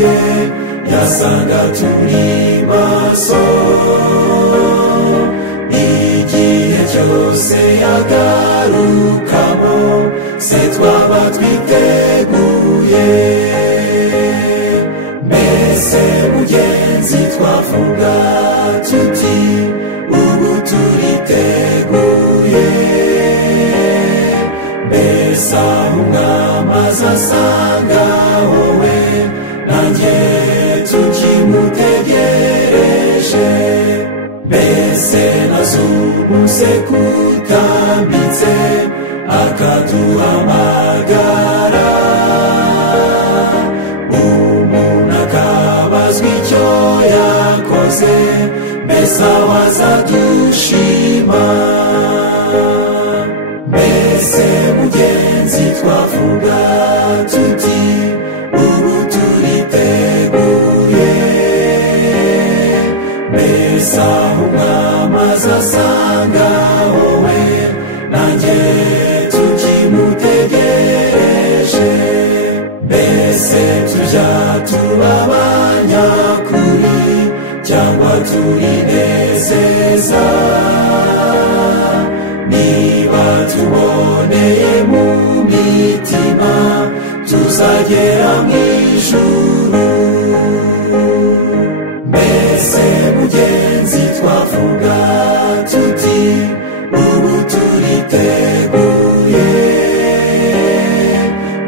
twiteguye yasanga turi maso igihe cyose yagarukamo se twaba twiteguye mbese mugenzi twavuga tuti ubu turiteguye mbese aho umwami azasanga wowe nanjye tukimutegereje mbese nazumuse kutambitse akaduhamagara umuntu akabazwa icyo yakoze mbese awazadushima mbese mugenzi twavuga tuti ubu turiteguye mbese aho umwami azasanga wowe nanjye tukimutegereje mbese tujya tuba abanyakuri cyangwa turinezeza niba tuboneye mu mitima tuzagera mu ijuru mbese mugenzi twavuga tuti ubu turiteguye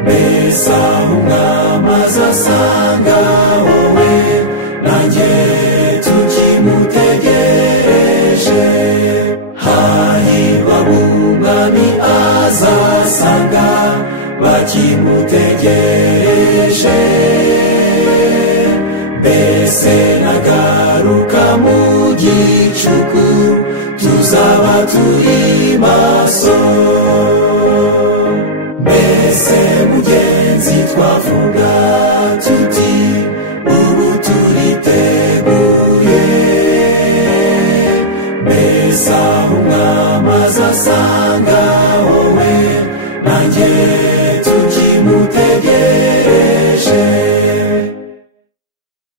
mbese aho umwami azasanga wowe nanjye tukimutegereje hahirwa umwami azasanga bakimutegereje mbese nagaruka mu gicuku tuzaba turi maso mbese mugenzi twavuga tuti ubu turiteguye mbese aho umwami azasanga